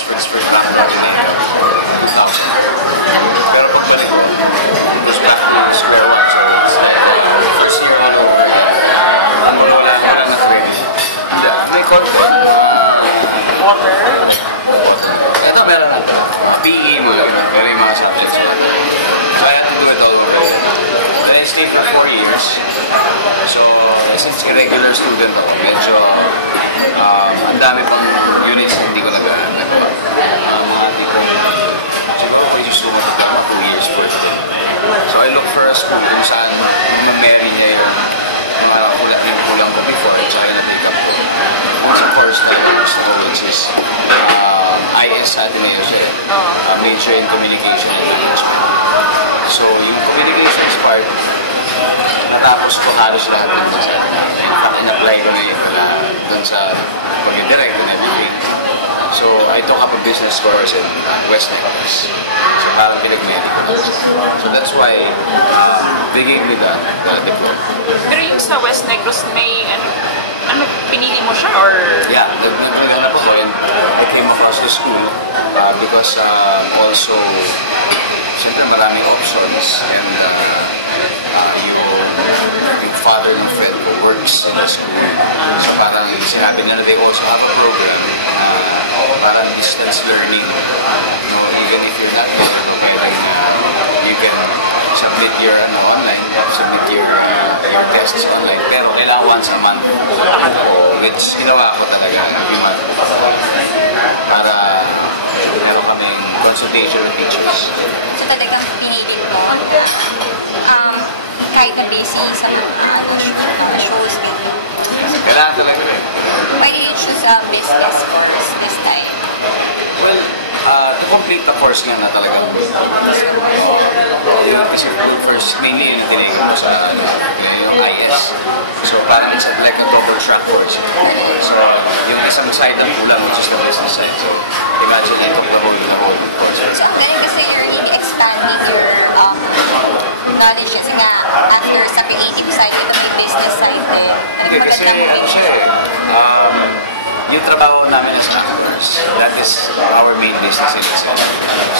transfer lang ang dati na 2,000. Pero pag ganito, it goes back to square one. So it's first year wala na credit. May content. Water? Ito meron na. PE mo lang. Pero yung mga subjects mo. So I had to do it all over. Then I stayed for 4 years. So since regular student ako, medyo ang dami pang units na hindi ko nagawa. Mga tipong, siguro may gusto mo ito 2 years worth din. So I look for a school kung saan marry niya yung kulang ko before at saka yung take up ko. Kung sa course na yung gusto ko, which is IS sa atin na yun, major in communication and management. So yung communications part, natapos ko halos lahat ng sa atin. In fact, in-apply ko ngayon dun sa pag-direct and everything. So I took up a business course in West Negros. So parang pinag-merit ko. So that's why they gave me the diploma. Pero yung sa West Negros, may pinili mo siya or? Yeah, naghanap ako and I came across the school because also, siyempre maraming options and yung father and friend works in the school. So parang sinabi nila they also have a program parang distance learning. You know, even if you're not okay, you can submit your online, submit your tests online, pero kailangan once a month. Which ginawa ko talaga every month para meron kaming consultation with teachers. So talagang pinili ko kahit na busy sa mga shows. Kailangan talaga rin. Why did you choose a business course this time? Well, to complete the course nga na talaga. Kasi first, mainly yung tinigil mo sa yung IS. So parang it's like a double track course. So yung isang side ang kulang, which is the business side. So imagine you took the whole course. So ang galing kasi you're really expanding your knowledge kasi nga after sa creative side, ito may business side eh. Hindi, kasi ano siya eh. Yung trabaho namin as actors, that is our main business in itself.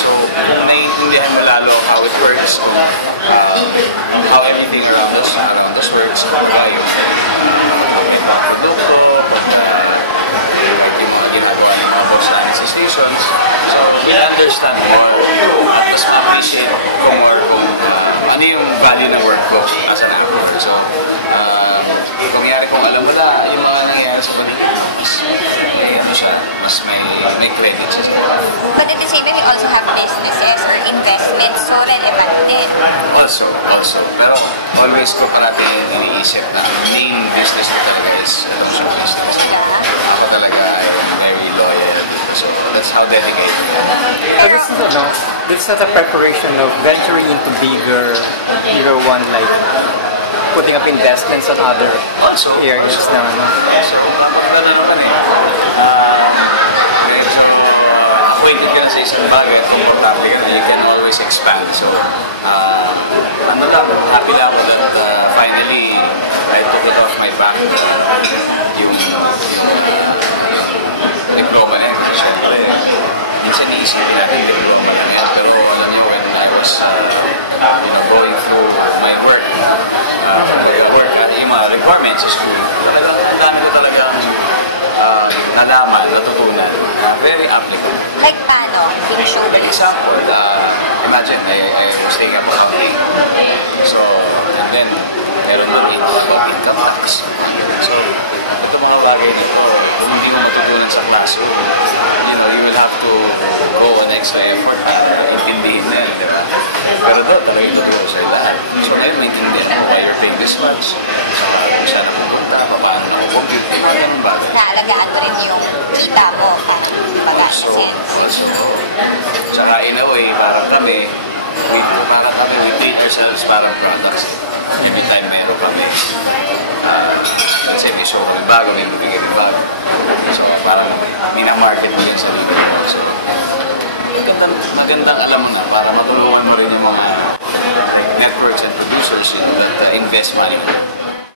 So, kung naiintindihan mo lalo how it works, how everything around us works, yung produkto, yung mga ginagawa ng mga boss namin sa stations. So, we understand more at mas ma-appreciate ko more kung ano yung value ng work ko as an actor. So, pangyari kung alam mo na yung mga nangyayari sa banila, mas may credit siya. But at the same time, you also have businesses or investments, so relevant din. Also. Pero always ko parati iniisip na main business ko talaga is show business. Ako talaga, I'm very loyal. So that's how dedicated I am. This is not a preparation of venturing into bigger, one like putting up investments on other areas na So, naman medyo acquainted ka na sa isang bagay at komportable ka na, you can always expand. So, happy lang ako that finally I took it off my back yung diploma na yan. Kasi syempre, minsan naisipin natin diploma lang yan. Pero alam niyo, when I was going through my work at yung mga requirements sa school, talagang ang dami ko talaga nalaman, natutunan. Very applicable. Like paano? Like example, imagine I was taking up accounting. So, and then, meron natin about income tax. So, ito mga bagay nito, kung hindi mo matutunan sa classroom, you will have to go on extra effort para intindihin na yun, di ba? Pero doon, talaga ituturo sa'yo lahat. So, ngayon, maintindihan mo why you're paying this much. So, kung saan ang pupunta, paano na compute, mga ganun bagay. Naalagaan mo rin yung kita mo, Also, tsaka in a way, parang kami, we treat ourselves parang products. Every time meron kami, let's say may show kami bago, may movie kami bago. So parang minamarket mo yun sa lugar mo. So magandang alam mo na para matulungan mo rin yung mga networks and producers that invest money.